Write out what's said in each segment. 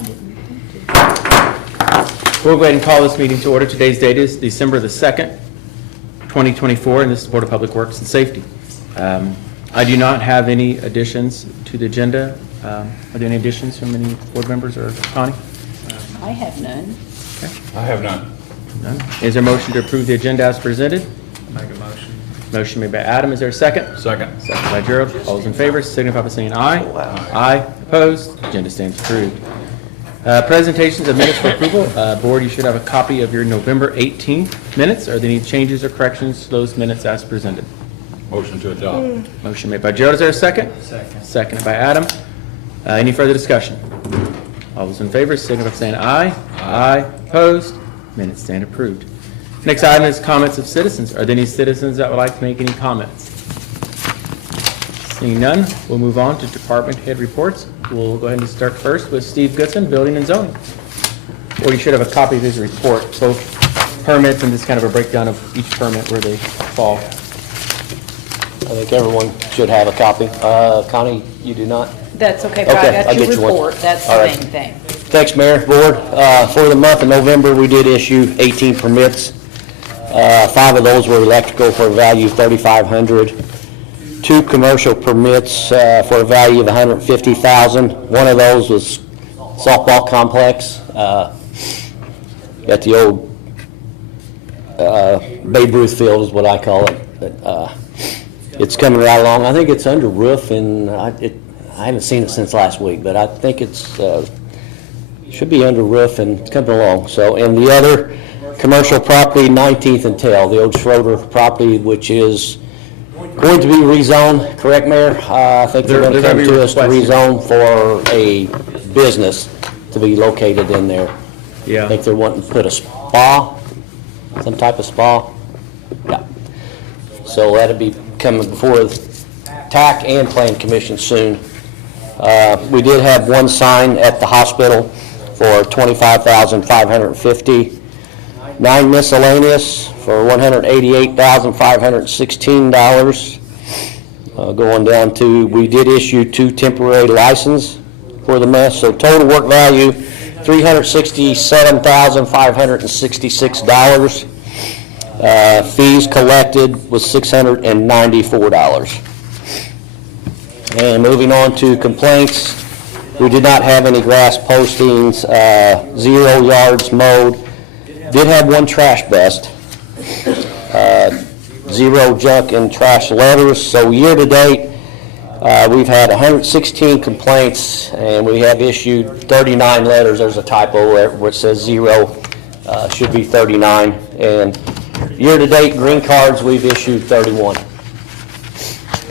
I didn't think to. We'll go ahead and call this meeting to order. Today's date is December the 2nd, 2024, and this is Board of Public Works and Safety. I do not have any additions to the agenda. Are there any additions from any board members or Connie? I have none. I have none. None. Is there a motion to approve the agenda as presented? Make a motion. Motion made by Adam. Is there a second? Second. Second by Gerald. All those in favor signify by saying aye. Aye. Opposed? Agenda stands approved. Presentations of minutes for approval. Board, you should have a copy of your November 18th minutes. Are there any changes or corrections to those minutes as presented? Motion to adopt. Motion made by Gerald. Is there a second? Second. Seconded by Adam. Any further discussion? All those in favor signify by saying aye. Aye. Opposed? Minutes stand approved. Next item is comments of citizens. Are there any citizens that would like to make any comments? Seeing none, we'll move on to department head reports. We'll go ahead and start first with Steve Goodson, Building and Zoning. Or you should have a copy of his report, both permits and just kind of a breakdown of each permit where they fall. I think everyone should have a copy. Connie, you do not? That's okay, but Okay, I I'll got your get you one. report. That's the All right. main thing. Thanks, Mayor, Board. For the month of November, we did issue 18 permits. 5 of those were electrical for a value of $3,500. 2 commercial permits for a value of $150,000. One of those was softball complex at the old Babe Ruth Field is what I call it. But, it's coming right along. I think it's under roof, and I haven't seen it since last week, but I think it's should be under roof and coming along. So, and the other commercial property, 19th and Tail, the old Schroeder property, which is going to be rezoned, correct, Mayor? I think they're going to come to us to rezone for a business to be located in there. Yeah. I think they're wanting to put a spa, some type of spa. Yeah. So that'll be coming before the TAC and Plan Commission soon. We did have one sign at the hospital for $25,550. 9 miscellaneous for $188,516. Going down to, we did issue 2 temporary licenses for the mess, so total work value $367,566. Fees collected was $694. And moving on to complaints, we did not have any grass postings, 0 yards mowed. Did have 1 trash bust, 0 junk and trash letters. So year to date, we've had 116 complaints, and we have issued 39 letters. There's a typo where it says 0, should be 39. And year to date, green cards, we've issued 31.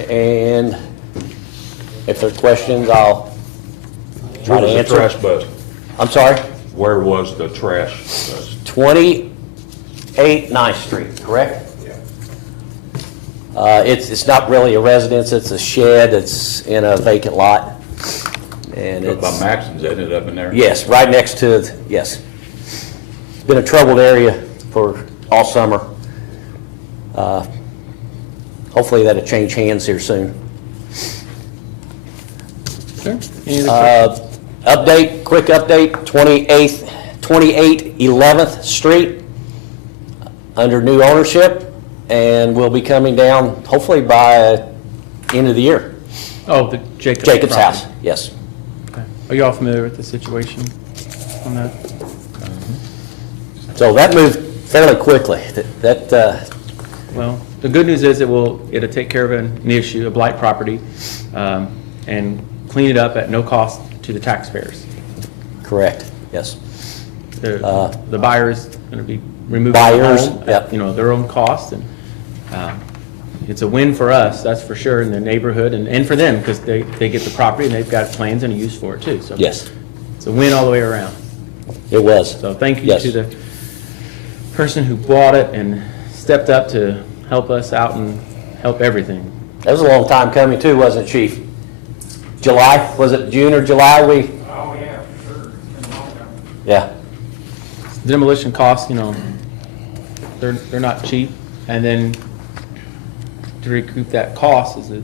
And if there are questions, I'll try to Where was the answer. trash bust? I'm sorry? Where was the trash bust? 28 9th Street, correct? It's not really a residence, it's a shed, it's in a vacant lot. And Up by it's, Maxon's, isn't it, up in there? yes, right next to, yes. Been a troubled area for all summer. Hopefully that'll change hands here soon. Sure. Any other questions? Update, quick update, 28 11th Street, under new ownership, and will be coming down hopefully by end of the year. Oh, the Jacobs Jacob's property. house, yes. Okay. Are you all familiar with the situation on that? So that moved fairly quickly. Well, the good news is it'll take care of an issue, a blight property, and clean it up at no cost to the taxpayers. Correct, yes. The buyer is going to be removing the Buyers, home yep. at, their own cost, and it's a win for us, that's for sure, in the neighborhood, and for them, because they get the property and they've got plans and a use for it too. So Yes, it's a win all the way around. it was. So thank you Yes. to the person who bought it and stepped up to help us out and help everything. That was a long time coming too, wasn't it, Chief? July, was it June or July Oh, yeah, for sure. It's been a long time. Yeah, Demolition costs, they're not cheap, and then to recoup that cost is the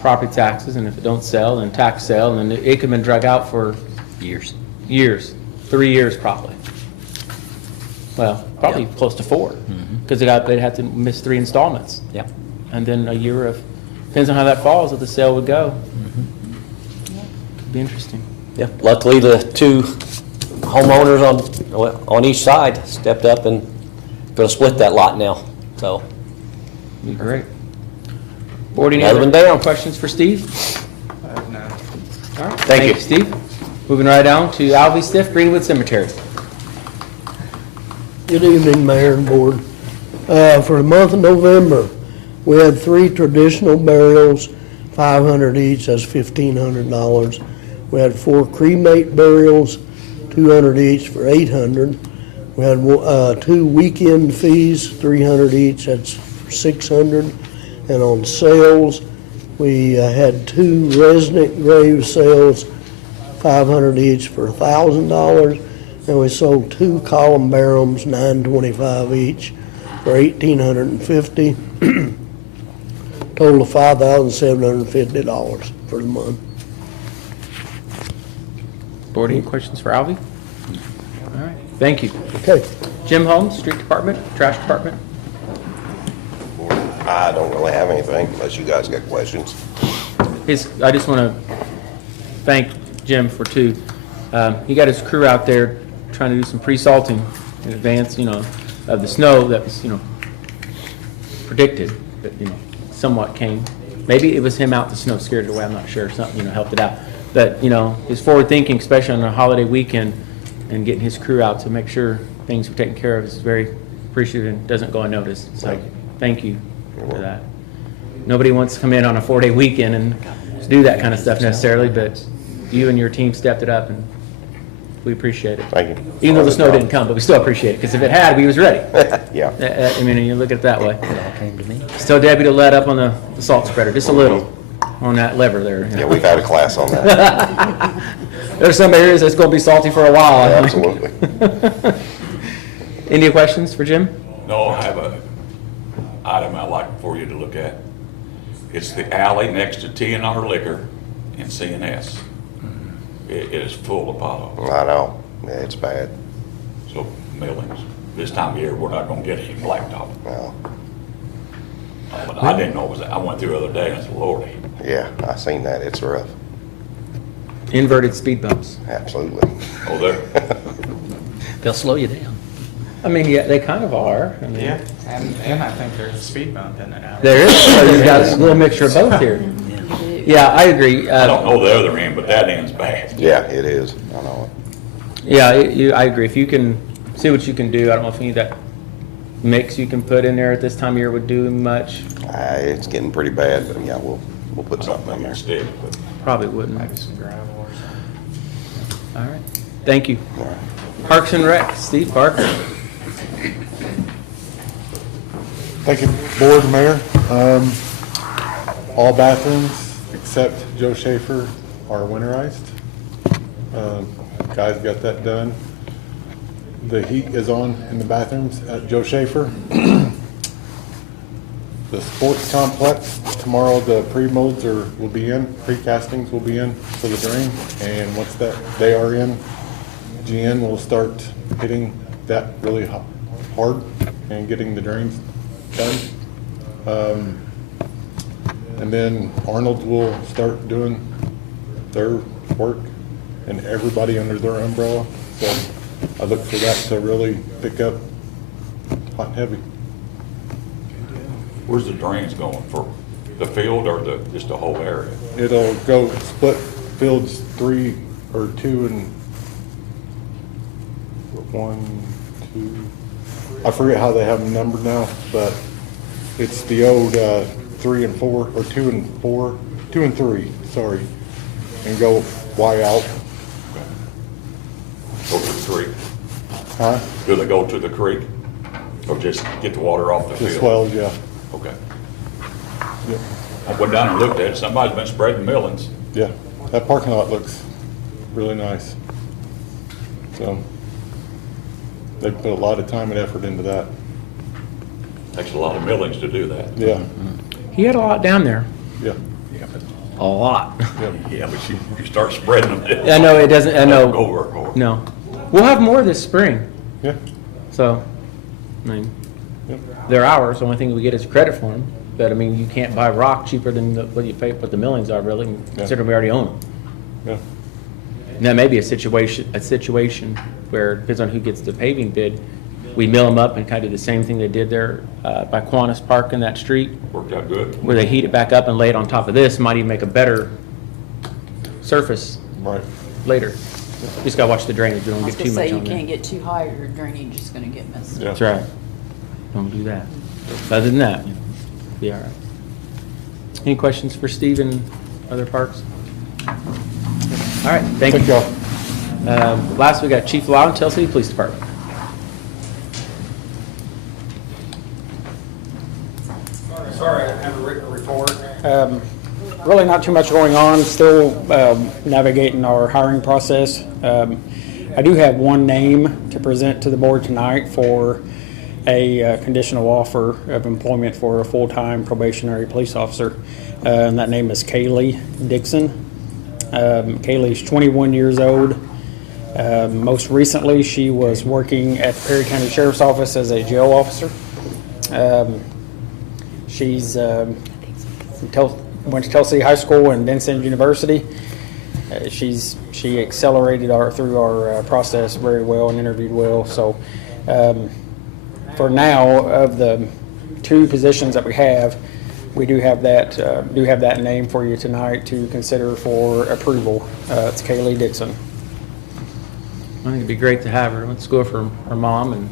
property taxes, and if it don't sell, then tax sale, and then it could have been drug out for years. years, 3 years probably. Well, probably close to 4, because they'd have to miss 3 installments. Yeah. And then a year of, depends on how that falls, if the sale would go. Could be interesting. Yeah, luckily the two homeowners on each side stepped up and gonna split that lot now, so. Be great. Board, any Another one other down. questions for Steve? No. All right. Thank you. Steve. Moving right down to Alvy Stiff, Greenwood Cemetery. Good evening, Mayor and Board. For the month of November, we had 3 traditional burials, 500 each, that's $1,500. We had 4 cremate burials, 200 each for 800. We had 2 weekend fees, 300 each, that's for 600. And on sales, we had 2 resident grave sales, 500 each for $1,000. And we sold 2 columbariums, $925 each, for $1,850. Total of $5,750 for the month. Board, any questions for Alvy? All right, thank you. Okay. Jim Holmes, Street Department, Trash Department. I don't really have anything unless you guys got questions. I just want to thank Jim for he got his crew out there trying to do some pre-salting in advance, of the snow that was, predicted, but, somewhat came. Maybe it was him out the snow scared it away, I'm not sure, something, helped it out. But, his forward thinking, especially on a holiday weekend, and getting his crew out to make sure things were taken care of is very appreciative and doesn't go unnoticed. So, thank you for that. Nobody wants to come in on a 4-day weekend and do that kind of stuff necessarily, but you and your team stepped it up, and we appreciate it. Thank you. Even though the snow didn't come, but we still appreciate it, because if it had, we was ready. Yeah. I mean, you look at it that way. Still Debbie to let up on the salt spreader, just a little, on that lever there. Yeah, we've had a class on that. There's some areas that's gonna be salty for a while, I think. Absolutely. Any questions for Jim? No, I have a item I'd like for you to look at. It's the alley next to T&R Liquor in C&S. It is full of potholes, I know. Yeah, it's bad. so millings. This time of year, we're not gonna get any blacktop. Well, But I didn't know it was, I went through the other day and I said, Lordy. yeah, I seen that. It's rough. Inverted speed bumps. Absolutely. Oh, there. They'll slow you down. I mean, yeah, they kind of are. I mean, Yeah, and I think there's a speed bump in it now. There is, so you've got a little mixture of both here. Yeah, I agree. I don't know the other end, but that end's bad. Yeah, it is. I know Yeah, I agree. If you can see what you can do, I don't know if any of that mix you can put in there at this time of year would do much. it. It's getting pretty bad, but yeah, we'll put I don't something in think there. it's stick, but Probably wouldn't. Maybe some gravel or something. All right. Thank you. All right. Parks and Rec, Steve Parker. Thank you, Board and Mayor. All bathrooms except Joe Schaefer are winterized. Guys got that done. The heat is on in the bathrooms at Joe Schaefer. The sports complex, tomorrow the pre-molds will be in, pre-castings will be in for the drain. And once they are in, GN will start hitting that really hard and getting the drains done. And then Arnold will start doing their work and everybody under their umbrella. So I look for that to really pick up hot and heavy. where's the drains going, for the field or just the whole area? It'll go split fields 3 or 2 and 1, 2. I forget how they have them numbered now, but it's the old 3 and 4 or 2 and 4, 2 and 3. Sorry, and go Y out. Go to the creek? Huh? Do they go to the creek? Or just get the water off the The field? swells, yeah. Okay. Yep. I went down and looked at it, somebody's been spreading millings. Yeah, that parking lot looks really nice. So they put a lot of time and effort into that. Takes a lot of millings to do that. Yeah, He had a lot down there. yeah. a lot. Yeah, but you start spreading them. I know, it doesn't, I know. Go work hard. No. We'll have more this spring, Yeah, so, I mean, Yep. they're ours, the only thing we get is credit for them. But, I mean, you can't buy rock cheaper than what you pay, what the millings are really, considering we already own them. yeah. And that may be a situation where, it depends on who gets the paving bid, we mill them up and kind of do the same thing they did there by Kiwanis Park in that street, Worked out good. where they heat it back up and lay it on top of this, might even make a better surface Right. later. Just gotta watch the drainage, we don't I was get gonna too say, much you on there. can't get too high or your drainage is gonna get messed up. Yeah. That's right. Don't do that. But other than that, be all right. Any questions for Steve and other parks? All right, thank you. y'all. Last, we got Chief Loudon, Tell City Police Department. Sorry, I don't have a written report. Really not too much going on, still navigating our hiring process. I do have one name to present to the board tonight for a conditional offer of employment for a full-time probationary police officer, and that name is Kaylee Dixon. Kaylee's 21 years old. Most recently, she was working at the Perry County Sheriff's Office as a jail officer. She's went to Tennessee High School and Denison University. She accelerated through our process very well and interviewed well. So for now, of the two positions that we do have that name for you tonight to consider for approval. It's Kaylee Dixon. I think it'd be great to have her. I went to school for her mom and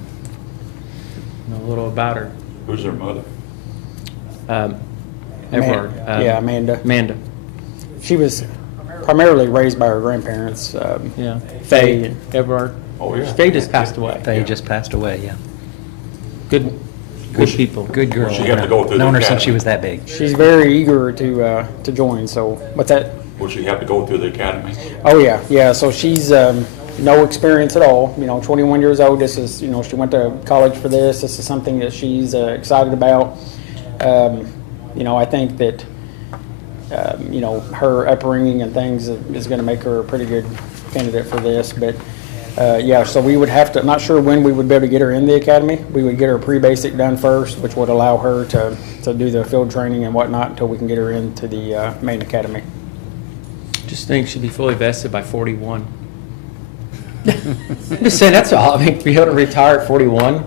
know a little about her. Who's their mother? Everard. Yeah, Amanda. Amanda, She was primarily raised by her grandparents. yeah. Faye, Everard. Oh, yeah. Faye just passed away. They just passed away, yeah. Good people. Good girl. She got to go through the Known her since academy. she was that big. She's very eager to join. So what's that? Will she have to go through the academy? Oh yeah. So she's no experience at all. 21 years old. This is she went to college for this. This is something that she's excited about. I think that her upbringing and things is going to make her a pretty good candidate for this. But so we would have to. I'm not sure when we would be able to get her in the academy. We would get her pre-basic done first, which would allow her to do the field training and whatnot until we can get her into the main academy. Just think she'd be fully vested by 41. I'm just saying, that's all. I mean, to be able to retire at 41,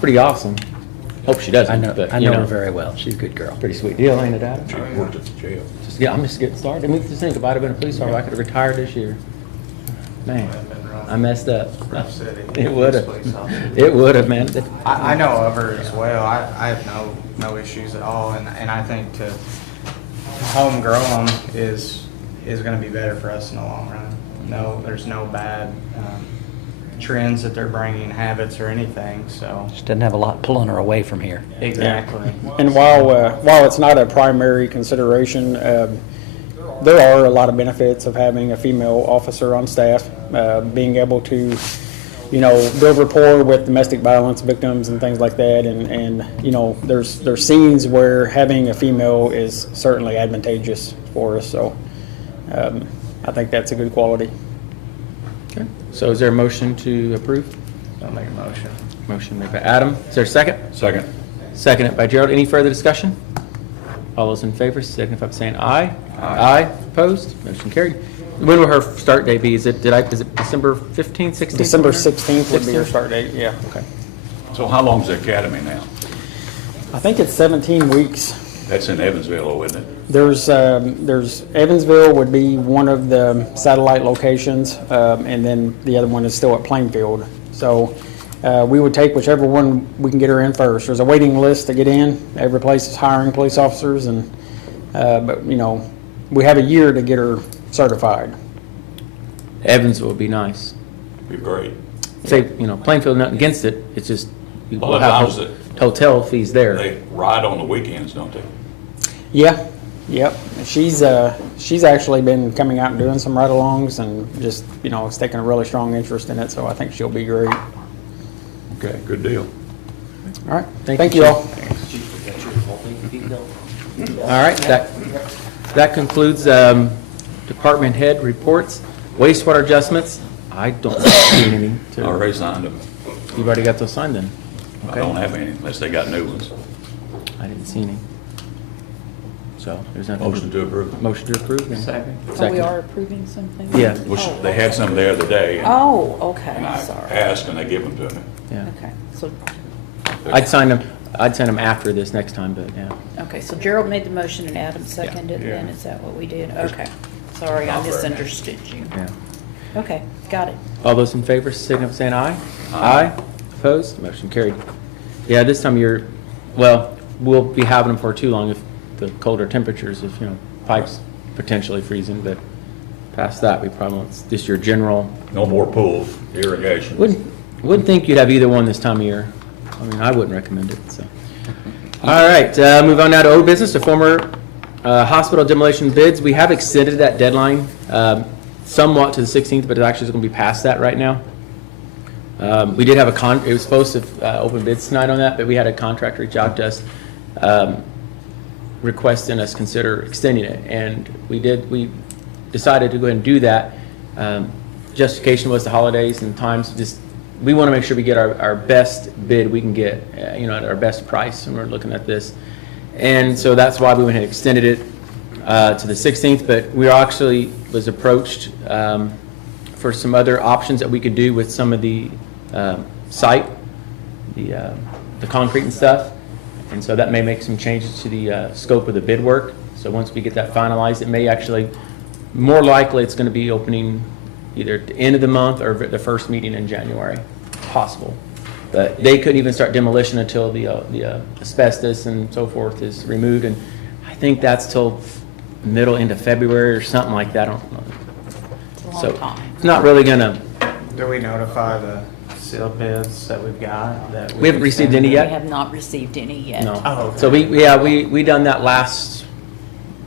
pretty awesome. Hope she doesn't. but, I you know her very well. She's a good girl. Pretty sweet deal, ain't it, Adam? She worked at the jail. I'm just getting started. I mean, just think, if I'd have been a police officer, I could have retired this year. Man, I messed up. Rough city. It would Police officer. have. It would have, man. I know of her as well. I have no issues at all, and I think to homegrown is going to be better for us in the long run. No, there's no bad trends that they're bringing, habits or anything. So She doesn't have a lot pulling her away from here. exactly. And while it's not a primary consideration, there are a lot of benefits of having a female officer on staff, being able to, build rapport with domestic violence victims and things like that. And there's scenes where having a female is certainly advantageous for us. So I think that's a good quality. Okay. So is there a motion to approve? I'll make a motion. Motion made by Adam. Is there a second? Second. Seconded by Gerald. Any further discussion? All those in favor, signify by saying aye. Aye. Opposed? Motion carried. When will her start date be? Is it December 15th, 16th? December 16th would be your 16th? start date, yeah. Okay. So how long's the academy now? I think it's 17 weeks. That's in Evansville, though, isn't it? There's Evansville would be one of the satellite locations, and then the other one is still at Plainfield. So we would take whichever one we can get her in first. There's a waiting list to get in. Every place is hiring police officers, and but we have a year to get her certified. Evansville would be nice. Be great. Say, Plainfield, nothing against it. It's just, Well, we'll that have was it. hotel fees there. They ride on the weekends, don't they? Yeah, yep. She's actually been coming out and doing some ride-alongs, and just has taken a really strong interest in it. So I think she'll be great. Okay, good deal. All right, Thank thank you, you all. All right, that That concludes department head reports. Wastewater adjustments, I don't see any. I already signed them. You've already got those signed then? I don't have any unless they got new ones. I didn't see any. So there's nothing. Motion to approve. Motion to approve. then. Oh, we Second. are approving something? Yeah. Which, Oh, they had some the other day, and Oh, okay, and I sorry. asked, and they give them to me. Yeah. Okay, so, I'd send them after this next time, but yeah. okay, so Gerald made the motion and Adam seconded, Yeah. then is that what we did? Okay, sorry, I Not very many. misunderstood you. Yeah. Okay, got it. All those in favor, signify by saying aye. Aye. Opposed? Motion carried. Yeah, this time you're, well, we'll be having them for too long if the colder temperatures, if, pipes potentially freezing, but past that, we probably won't, just your general, No more pool irrigation. wouldn't think you'd have either one this time of year. I mean, I wouldn't recommend it, so. All right, move on now to old business, the former hospital demolition bids. We have extended that deadline somewhat to the 16th, but it actually is going to be past that right now. We did have it was supposed to open bids tonight on that, but we had a contractor reach out to us requesting us consider extending it, and we decided to go ahead and do that. Justification was the holidays and times, just, we want to make sure we get our best bid we can get, at our best price when we're looking at this. And so that's why we went ahead and extended it to the 16th, but we actually was approached for some other options that we could do with some of the site, the concrete and stuff. And so that may make some changes to the scope of the bid work. So once we get that finalized, it may actually, more likely, it's going to be opening either at the end of the month or the first meeting in January, possible. But they couldn't even start demolition until the asbestos and so forth is removed. And I think that's till middle, end of February or something like that. I don't know. It's a long So time. it's not really going to, Do we notify the sealed bids that we've got that? We haven't received any We yet? have not received any yet. no. Oh, okay. So we done that last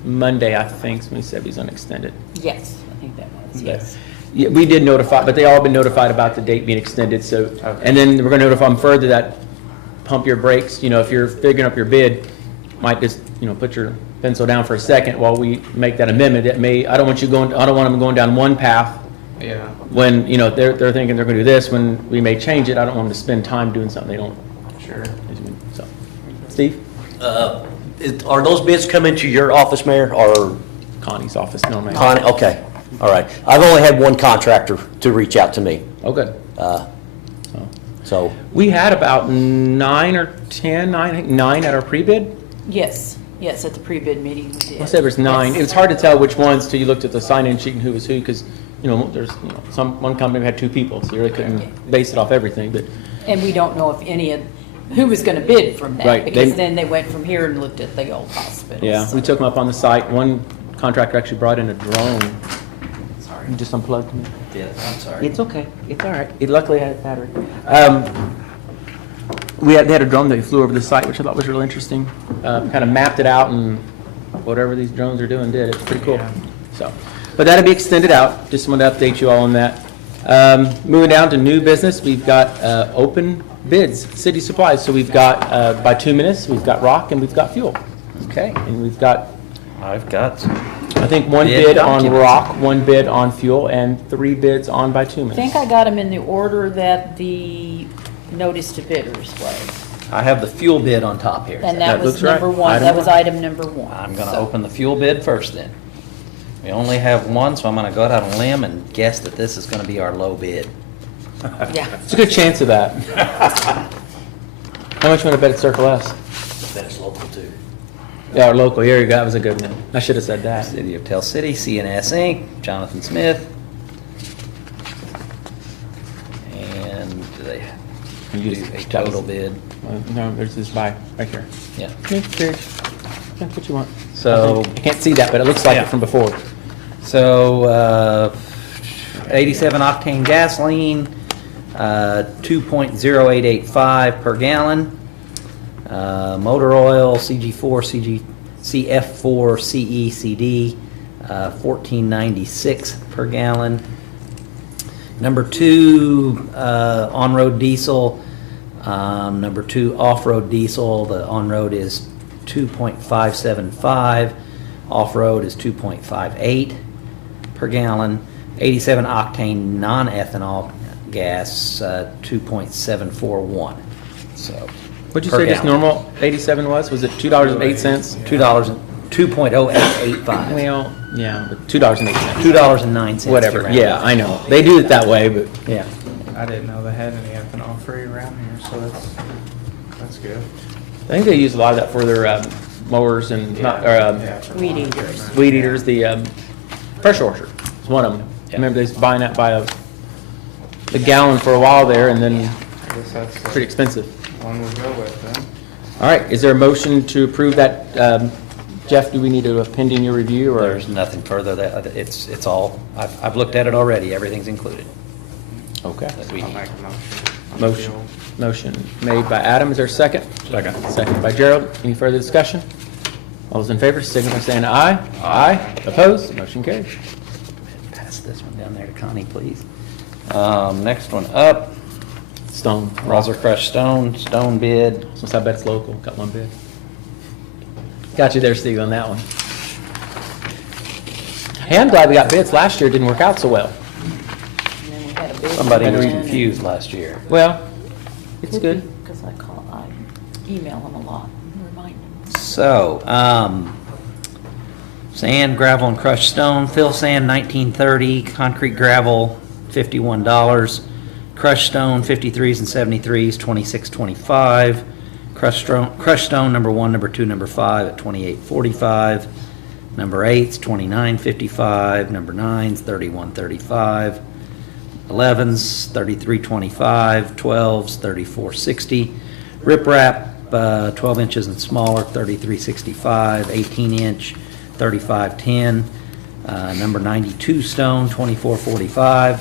Monday, I think, when we said we was going to extend it. Yes, I think that was, yes. Yeah, we did notify, but they all been notified about the date being extended, so, and then we're gonna notify them further that pump your brakes, if you're figuring up your bid, might just, put your pencil down for a second while we make that amendment. I don't want them going down one path Yeah. when, they're thinking they're gonna do this, when we may change it. I don't want them to spend time doing something they don't, Sure. so. Steve? Are those bids coming to your office, Mayor, or Connie's office, normally. Connie? Okay, all right. I've only had one contractor to reach out to me, Oh, good. so. We had about 9 or 10, I think 9 at our pre-bid. Yes, at the pre-bid meeting we did. I said there was 9. It was hard to tell which ones till you looked at the sign-in sheet and who was who, because, there's, one company had 2 people, so you really couldn't base it off everything, but. And we don't know if who was gonna bid from that. Right, Because they- then they went from here and looked at the old hospital. Yeah, so- we took them up on the site. One contractor actually brought in a drone. Sorry. You just unplugged me. Yeah, I'm sorry. It's okay. It's all right. It luckily had a battery. They had a drone that flew over the site, which I thought was really interesting. Kind of mapped it out, and whatever these drones are doing did. It's pretty cool. Yeah. So, but that'll be extended out. Just wanted to update you all on that. Moving down to new business, we've got open bids, city supplies. So we've got bituminous, we've got rock, and we've got fuel. Okay, And we've got, I've got, I think, 1 Bid bid on documents. rock, 1 bid on fuel, and 3 bids on I bituminous. think I got them in the order that the notice to bidders was. I have the fuel bid on top here. And That that was looks right. number 1, Item that was one. item number 1. I'm gonna So- open the fuel bid first then. We only have one, so I'm gonna go out on a limb and guess that this is gonna be our low bid. Yeah. It's a good chance of that. How much you want to bet it's Circle S? That's local too. Yeah, our local, here you go, that was a good one. I should have said that. City of Tell City, CNS Inc., Jonathan Smith. And do they You do just- a total bid? No, there's this buy, right here. Yeah. That's what you want. So- I can't see that, but it looks like Yeah. it from before. So, 87 octane gasoline, 2.0885 per gallon. Motor oil, CG4, CF4, CECD, 14.96 per gallon. Number 2, on-road diesel. Number 2, off-road diesel. The on-road is 2.575. Off-road is 2.58 per gallon. 87 octane non-ethanol gas, 2.741. So. What'd you per say this gallon. normal 87 was? Was it $2.08? $2.0885. Well, yeah, but $2.08. $2.09. Whatever, to round yeah, up. I know. They do it that way, but Yeah. I didn't know they had any ethanol free around here, so that's good. I think they use a lot of that for their mowers and not, or, for Weed lawn eaters. equipment. weed eaters, the pressure washer. It's one of them. I Yeah. remember they was buying that by the gallon for a while there, and then I guess that's the pretty expensive. one we'll go with then. All right, is there a motion to approve that? Jeff, do we need to append in your review, or? There's nothing further that, it's all, I've looked at it already, everything's included. Okay. That we I'll need. make a motion. Motion made by Adam, is there a second? Second. Second by Gerald, any further discussion? All those in favor, signify by saying aye. Aye. Opposed, motion carries. Pass this one down there to Connie, please. Next one up, Stone. Rosser Crushed Stone, stone bid. Since I bet it's local, got one bid. Got you there, Steve, on that one. Hey, I'm glad we got bids. Last year it didn't work out so well. And then we had a bid. Somebody was in and- confused last year. Well, it's good. Because I email them a lot, remind them. So, sand, gravel, and crushed stone. Fill sand, $19.30. Concrete gravel, $51. Crushed stone, 53s and 73s, $26.25. Crushed stone, number 1, number 2, number 5 at $28.45. Number 8's $29.55. Number 9's $31.35. 11's $33.25. 12's $34.60. Riprap, 12 inches and smaller, $33.65. 18-inch, $35.10. Number 92 stone, $24.45.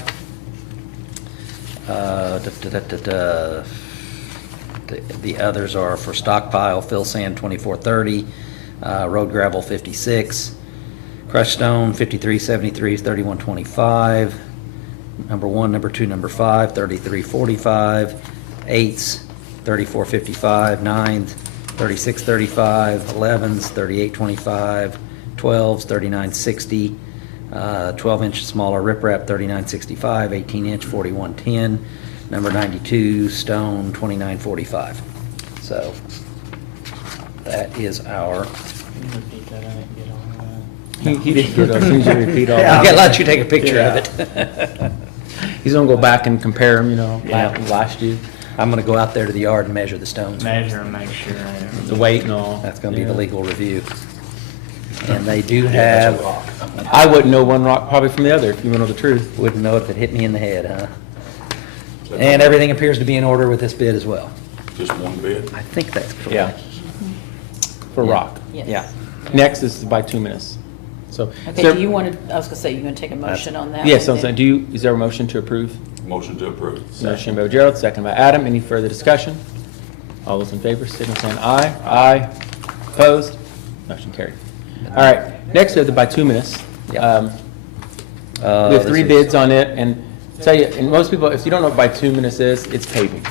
The others are for stockpile, fill sand, $24.30. Road gravel, $56. Crushed stone, 53, 73s, $31.25. Number 1, number 2, number 5, $33.45. 8s, $34.55. 9s, $36.35. 11s, $38.25. 12s, $39.60. 12-inch smaller riprap, $39.65. 18-inch, $41.10. Number 92 stone, $29.45. So that is our. Can you repeat that? I didn't get all that. He didn't get it, as soon as you repeat all I that. gotta let you take a picture of Yeah. it. He's gonna go back and compare them, Yeah. last year, I'm gonna go out there to the yard and measure the stones. Measure and make sure. the weight and all. That's gonna be the Yeah. legal review. And they do have, I wouldn't know one rock probably from the other, if you want to know the truth. wouldn't know if it hit me in the head, huh? And everything appears to be in order with this bid as well. Just one bid? I think that's correct. Yeah. For Yeah. rock. Yes. Yeah. Next is bituminous. So. Okay, sir- do you want to, I was going to say, you going to take a motion on that? Yes, one I'm then? saying, is there a motion to approve? Motion to approve. Motion by Gerald, second by Adam. Any further discussion? All those in favor, signify by saying aye. Aye. Opposed? Motion carried. All right, next we have the bituminous. Yeah. We have 3 bids on it, and tell you, and most people, if you don't know what bituminous is, it's paving.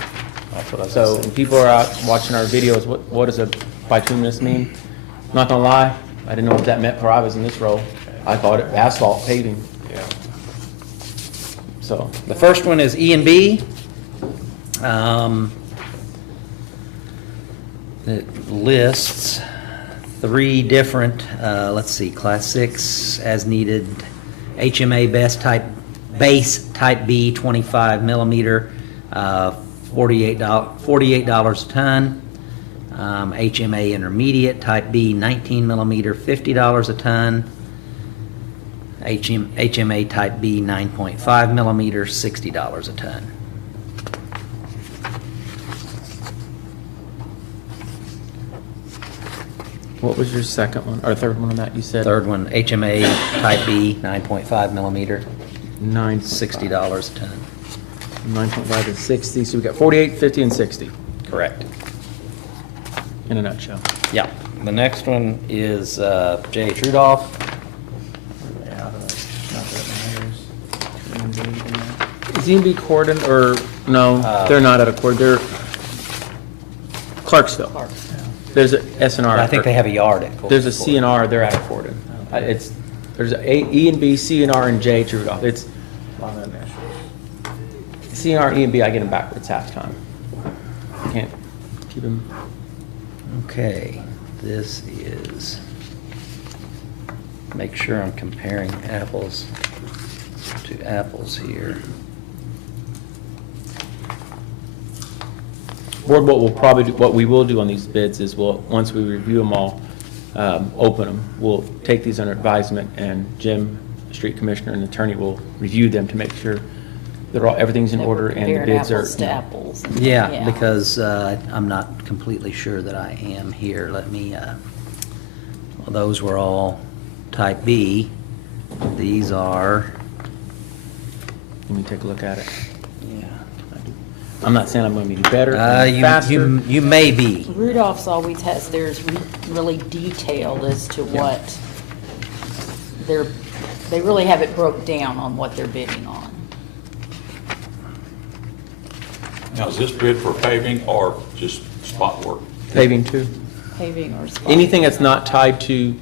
That's what I was So gonna when say. people are out watching our videos, what does a bituminous mean? Not gonna lie, I didn't know what that meant before I was in this role. I thought it asphalt paving. Yeah. So, The first one is E&B. It lists 3 different, let's see, Class 6 as needed, HMA base type B, 25 millimeter, $48 a ton. HMA intermediate type B, 19 millimeter, $50 a ton. HMA type B, 9.5 millimeter, $60 a ton. what was your second one, or third one on that, you said? Third one, HMA type B, 9.5 millimeter, 9, $60 a ton. 9.5 and 60, so we got 48, 50, and 60, Correct. in a nutshell. Yeah. The next one is J.H. Rudolph. Yeah, not that it matters. Is E&B Corden, or, no, they're not out of Corden, they're Clarksville. Clarksville. There's a SNR. I think they have a yard at Corpus. There's a CNR, they're out of Fordham. There's a E and B, CNR, and J to Rudolph. It's A lot of initials. CNR, E and B, I get them backwards half the time. Can't keep them. Okay, this is, make sure I'm comparing apples to apples here. Board, what we'll probably do, what we will do on these bids is once we review them all, open them, we'll take these under advisement, and Jim, street commissioner, and attorney will review them to make sure everything's in That order we're and the comparing bids are. apples to apples. Yeah, because I'm not completely sure that I am here. Let me, well, those were all type B. These are, Let me take a look at it. yeah. I'm not saying I'm gonna be better, You faster. you may be. Rudolph's always has theirs really detailed as to what they really have it broke down on what they're bidding on. Now, is this bid for paving or just spot work? Paving too. Paving or spot. Anything that's not tied to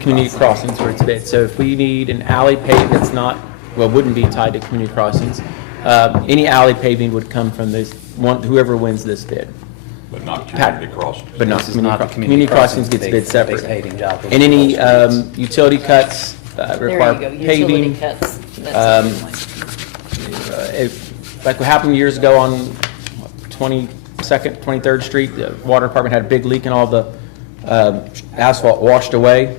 community crossings where it's bid. So if we need an alley paved that's not, well, wouldn't be tied to community crossings, any alley paving would come from this one, whoever wins this bid. But not community crossings? But not This is not the community crossings gets big- bid separate. big paving job. And any utility cuts require There you go, utility paving. cuts. That's Like what happened years ago on 22nd, 23rd Street, the water department had a big leak and all the asphalt washed away.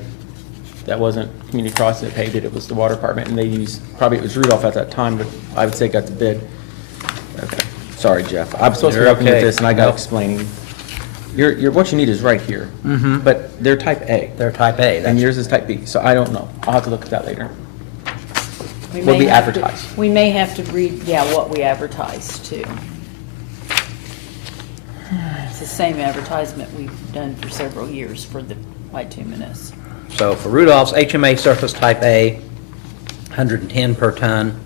That wasn't community crossing that paved it, it was the water department, and they used, probably it was Rudolph at that time, but I would say got the bid. Okay, sorry, Jeff. I'm supposed to be You're helping with okay. this, and I got Nope. explaining. What you need is right here. But they're type A. They're type A. And that's- yours is type B, so I don't know. I'll have to look at that later. We Will may be have to- advertised. We may have to read, what we advertise too. It's the same advertisement we've done for several years for the bituminous. So for Rudolph's HMA surface type A, 110 per ton.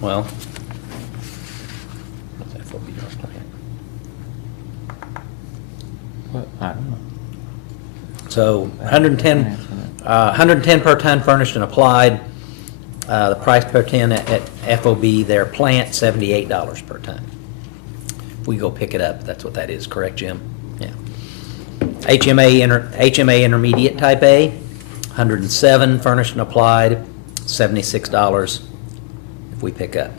Well, what's FOB North Plant? What? I don't know. So 110 per ton furnished and applied. The price per ton at FOB, their plant, $78 per ton. If we go pick it up, that's what that is, correct, Jim? Yeah. HMA intermediate type A, 107 furnished and applied, $76 if we pick up.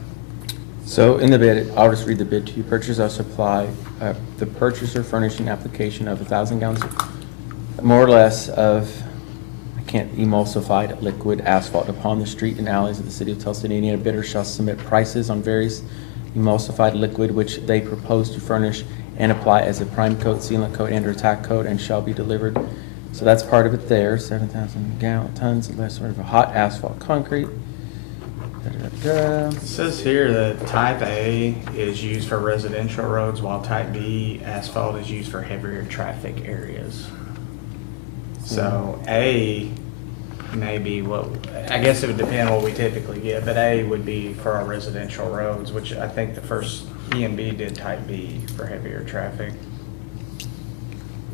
So in the bid, I'll just read the bid to you. Purchase of supply, the purchaser furnishing application of 1,000 gallons, more or less, of, I can't, emulsified liquid asphalt upon the street and alleys of the city of Tell City, Indiana. Bidder shall submit prices on various emulsified liquid which they propose to furnish and apply as a prime coat, sealant coat, and or tack coat, and shall be delivered. So that's part of it there, 7,000 tons of less sort of a hot asphalt concrete. Da-da-da-da. It says here that type A is used for residential roads, while type B asphalt is used for heavier traffic areas. So A may be what, I guess it would depend on what we typically get, but A would be for our residential roads, which I think the first EMB did type B for heavier traffic.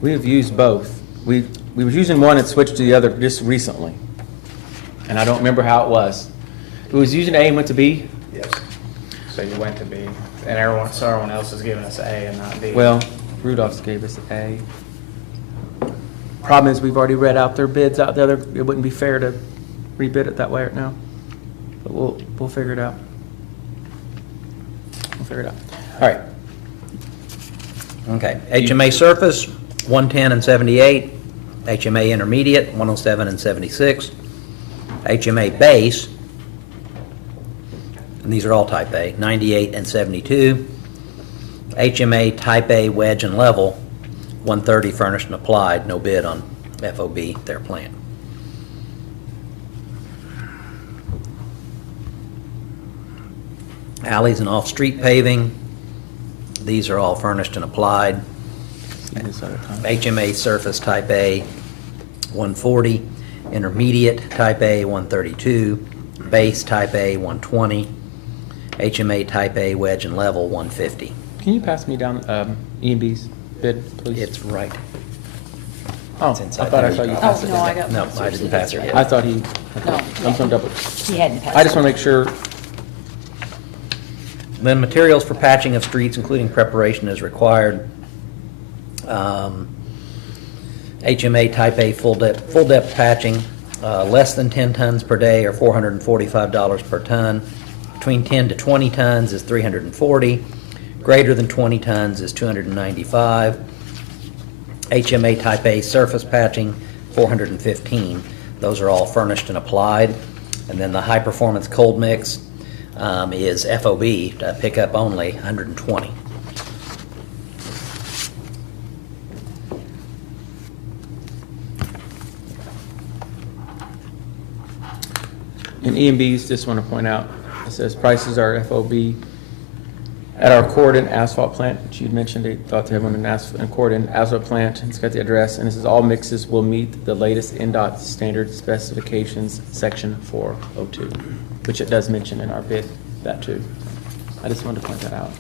We have used both. We was using one and switched to the other just recently. And I don't remember how it was. It was using A and went to B? Yes. So you went to B, and everyone else is giving us A and not B. Well, Rudolph's gave us A. Problem is, we've already read out their bids out there. It wouldn't be fair to rebid it that way right now. But we'll figure it out. We'll figure it out. All right. Okay, HMA surface, 110 and 78. HMA intermediate, 107 and 76. HMA base, and these are all type A, 98 and 72. HMA type A wedge and level, 130 furnished and applied, no bid on FOB, their plant. Alleys and off-street paving, these are all furnished and applied. See this other time. HMA surface type A, 140. Intermediate type A, 132. Base type A, 120. HMA type A wedge and level, 150. Can you pass me down E and B's? bid, please? It's right. Oh, I it's inside thought I there. saw you Oh, pass it. no, I got. No, one. I didn't pass it yet. I thought he, No. I'm some double. He hadn't passed. I just want to make sure, Then materials for patching of streets, including preparation, is required. HMA Type A full depth patching, less than 10 tons per day or $445 per ton. Between 10 to 20 tons is $340. Greater than 20 tons is $295. HMA Type A surface patching, $415. Those are all furnished and applied. And then the high performance cold mix is FOB, pickup only, $120. in EMBs, just want to point out, it says prices are FOB at our Corden asphalt plant, which you'd mentioned, they thought to have one in Corden asphalt plant. It's got the address, and it says all mixes will meet the latest NDOT standard specifications, section 402, which it does mention in our bid, that too. I just wanted to point that out.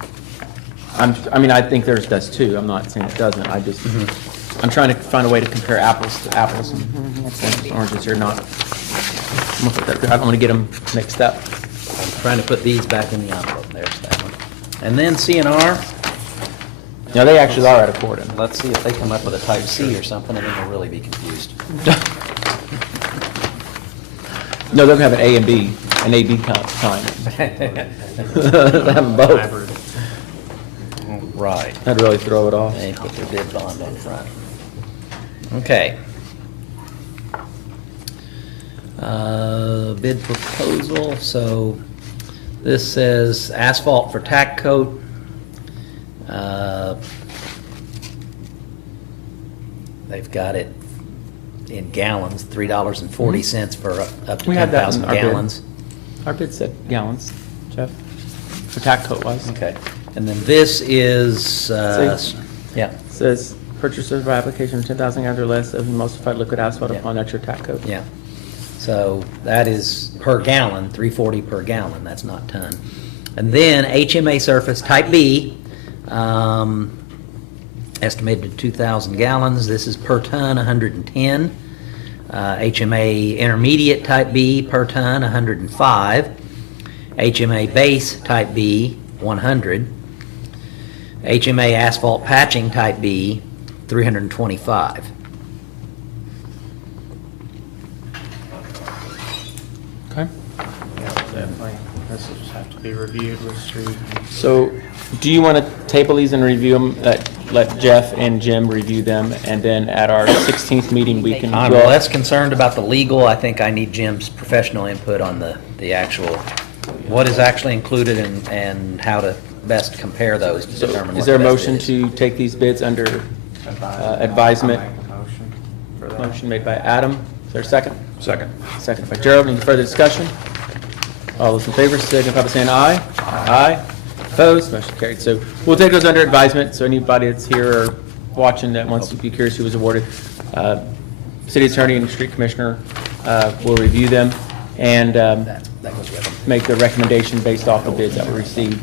I mean, I think theirs does too. I'm not saying it doesn't. I just, I'm trying to find a way to compare apples to apples and oranges to oranges here, not, I'm gonna put that, I don't want to get them mixed up. I'm trying to put these back in the envelope. There's that one. And then CNR, Yeah, they actually are at a Corden. let's see if they come up with a type C or something, and then we'll really be confused. No, they're gonna have an A and B, an A-B time. They have them both. Right. That'd really throw it off. They put their bid bond on front. Okay. Bid proposal, so this says asphalt for tack coat. They've got it in gallons, $3.40 for up to We had that in 10,000 our bid. gallons. Our bid said gallons, Jeff, for tack coat wise. Okay. And then this is, See? yeah, Says purchasers by application of 10,000 gallons or less of emulsified liquid asphalt Yeah. upon extra tack coat. yeah. So that is per gallon, $3.40 per gallon, that's not ton. And then HMA surface type B, estimated 2,000 gallons, this is per ton, 110. HMA intermediate type B per ton, 105. HMA base type B, 100. HMA asphalt patching type B, 325. Okay. Definitely, this will just have to be reviewed with street. So, do you want to table these and review them, let Jeff and Jim review them, and then at our 16th meeting, we can I'm go. less concerned about the legal. I think I need Jim's professional input on the actual, what is actually included and how to best compare those to determine what Is there a the best motion is. to take these bids under advisement? I'll make a motion for that. Motion made by Adam. Is there a second? Second. Second by Gerald. Any further discussion? All those in favor, signify by saying aye. Aye. Opposed? Motion carried. So we'll take those under advisement, so anybody that's here or watching that wants to be curious who was awarded, city attorney and street commissioner will review them and That goes with them. make the recommendation based off the bids that were received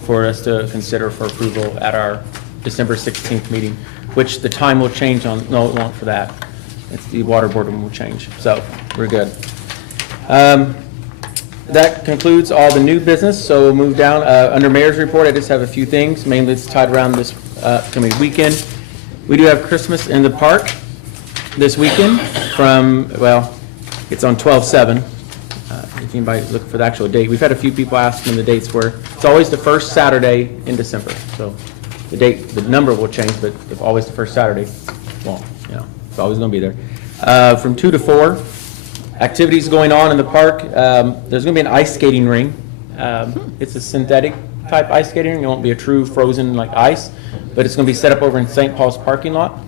for us to consider for approval at our December 16th meeting, which the time will change on, no, it won't for that. It's the water board one will change, so we're good. That concludes all the new business, so we'll move down. Under mayor's report, I just have a few things, mainly it's tied around this coming weekend. We do have Christmas in the park this weekend from, well, it's on 12/7. If anybody's looking for the actual date. We've had a few people ask when the dates were. It's always the first Saturday in December, so the date, the number will change, but if always the first Saturday, well, you know, it's always going to be there. From 2 to 4, activities going on in the park. There's going to be an ice skating ring. It's a synthetic type ice skating ring. It won't be a true frozen like ice, but it's going to be set up over in St. Paul's parking lot.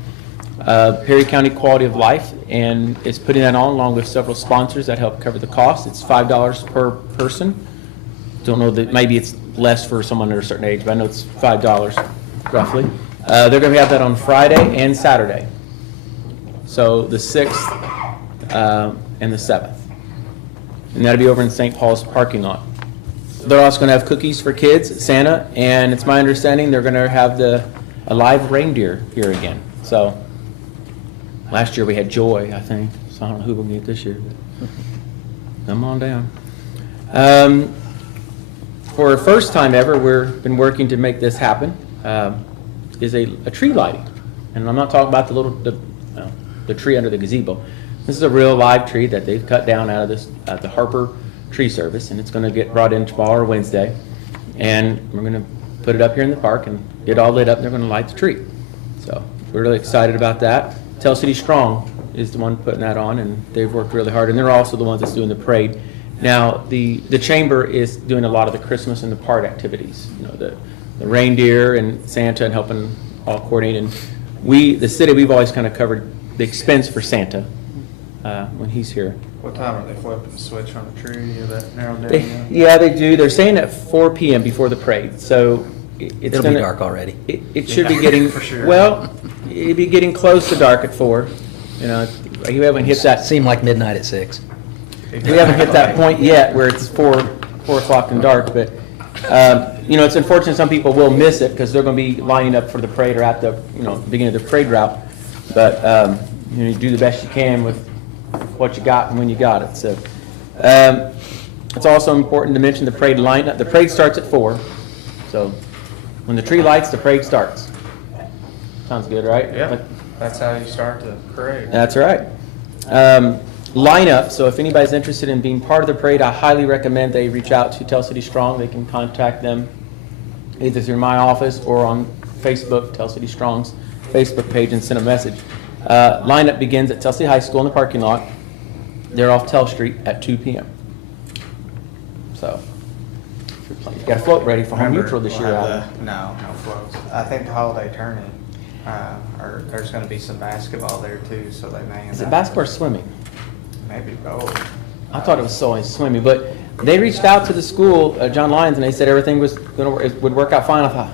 Perry County Quality of Life, and it's putting that on along with several sponsors that help cover the cost. It's $5 per person. Don't know that, maybe it's less for someone under a certain age, but I know it's $5 roughly. They're going to have that on Friday and Saturday. So the 6th and the 7th. And that'll be over in St. Paul's parking lot. They're also going to have cookies for kids, Santa, and it's my understanding they're going to have the a live reindeer here again. So last year we had Joy, I think. So I don't know who we'll get this year. But come on down. For the first time ever, we've been working to make this happen. Is a tree lighting, and I'm not talking about the tree under the gazebo. This is a real live tree that they've cut down out of this the Harper Tree Service, and it's going to get brought in tomorrow or Wednesday, and we're going to put it up here in the park and get all lit up. And they're going to light the tree. So we're really excited about that. Tell City Strong is the one putting that on, and they've worked really hard, and they're also the ones that's doing the parade. Now, the chamber is doing a lot of the Christmas in the Park activities, you know, the reindeer and Santa and helping all coordinate. And the city, we've always kind of covered the expense for Santa when he's here. What time are they flipping the switch on the tree? Is that narrowed down yet? Yeah, they do. They're saying at 4 p.m. before the parade, so it's It'll gonna, be dark already. It should be getting, For sure. well, it'd be getting close to dark at 4. You know, you haven't hit that. Seemed like midnight at 6. We haven't hit that point yet where it's 4 o'clock and dark, but, you know, it's unfortunate some people will miss it because they're going to be lining up for the parade or at the, you know, beginning of the parade route. But, you know, you do the best you can with what you got and when you got it. So, it's also important to mention the parade lineup. The parade starts at 4. So when the tree lights, the parade starts. Sounds good, right? Yeah, that's how you start the parade. That's right. Lineup, so if anybody's interested in being part of the parade, I highly recommend they reach out to Tell City Strong. They can contact them either through my office or on Facebook, Tell City Strong's Facebook page, and send a message. Lineup begins at Tell City High School in the parking lot. They're off Tell Street at 2 p.m. So, you got a float ready for home Remember, neutral this we'll year, have Adam. no floats. I think the holiday tournament, or there's gonna be some basketball there too, so they may. Is it basketball or swimming? Maybe both. I thought it was solely swimming, but they reached out to the school, John Lyons, and they said everything was would work out fine. I thought,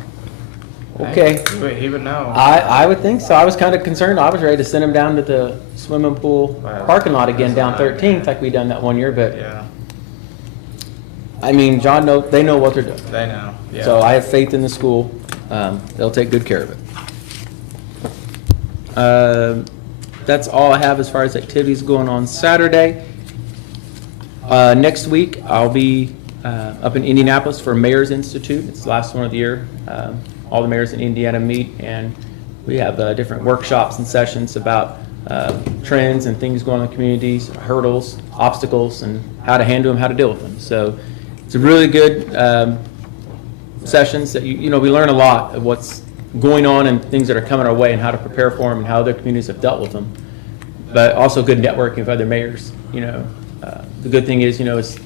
okay. He would know. I would think so. I was kind of concerned. I was ready to send him down to the swimming pool parking lot again down 13th like we done that one year, but Yeah, I mean, they know what they're doing. they know, yeah. So I have faith in the school. They'll take good care of it. That's all I have as far as activities going on Saturday. Next week, I'll be up in Indianapolis for Mayor's Institute. It's the last one of the year. All the mayors in Indiana meet, and we have different workshops and sessions about trends and things going on in the communities, hurdles, obstacles, and how to handle them, how to deal with them. So it's a really good sessions that you know we learn a lot of what's going on and things that are coming our way and how to prepare for them and how other communities have dealt with them. But also good networking with other mayors. You know, the good thing is, is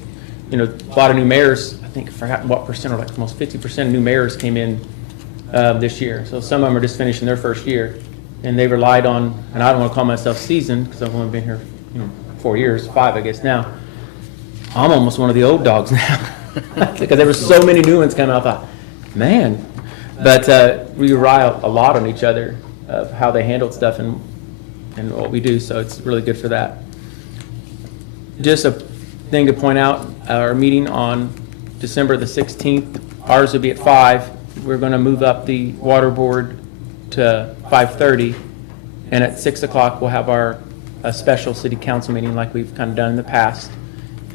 a lot of new mayors. I think I've forgotten what percent, or like almost 50% of new mayors came in this year. So some of them are just finishing their first year, and they relied on. And I don't want to call myself seasoned because I've only been here 4 years, 5 I guess now. I'm almost one of the old dogs now because there were so many new ones coming out. I thought, man. But we rely a lot on each other of how they handled stuff and what we do, so it's really good for that. Just a thing to point out, our meeting on December the 16th, ours will be at 5. We're going to move up the water board to 5:30, and at 6 o'clock we'll have a special city council meeting like we've kind of done in the past.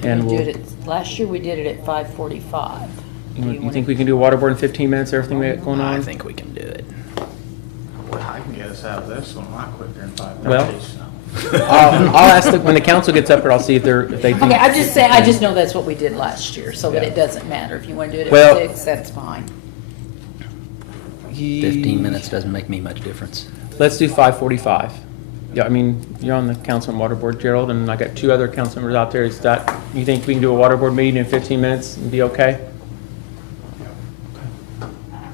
And Last year we did it at 5:45. You think we can do a water board in 15 minutes, everything we got going on? I think we can do it. Well, I can get us out of this one a lot quicker in 5 Well, days. I'll ask when the council gets up here, I'll see if they do. Okay, I'm just saying, I just know that's what we did last year, so that it doesn't matter. If you want to do it Well- at 6, that's fine. 15 minutes doesn't make me much difference. Let's do 5:45. Yeah, I mean, you're on the council and water board, Gerald, and I got 2 other council members out there. Is that, you think we can do a water board meeting in 15 minutes and be okay?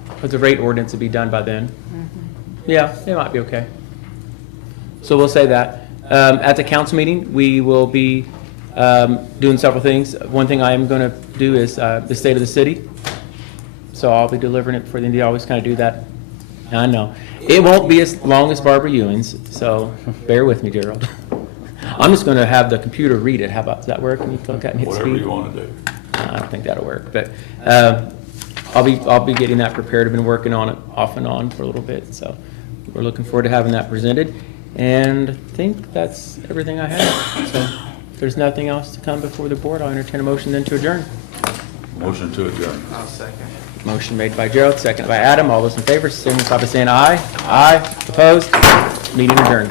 Because the rate ordinance would be done by then. Yeah, it might be okay. So we'll say that. At the council meeting, we will be doing several things. One thing I am going to do is the state of the city. So I'll be delivering it for the India. I always kind of do that. I know. It won't be as long as Barbara Ewing's, so bear with me, Gerald. I'm just going to have the computer read it. How about, does that work? Can you click that and hit speed? Whatever you want to do. I don't think that'll work, but I'll be getting that prepared. I've been working on it off and on for a little bit, so we're looking forward to having that presented. And I think that's everything I have. So if there's nothing else to come before the board, I'll entertain a motion then to adjourn. Motion to adjourn. I'll second. Motion made by Gerald, seconded by Adam. All those in favor, signify by saying aye. Aye. Opposed? Meeting adjourned.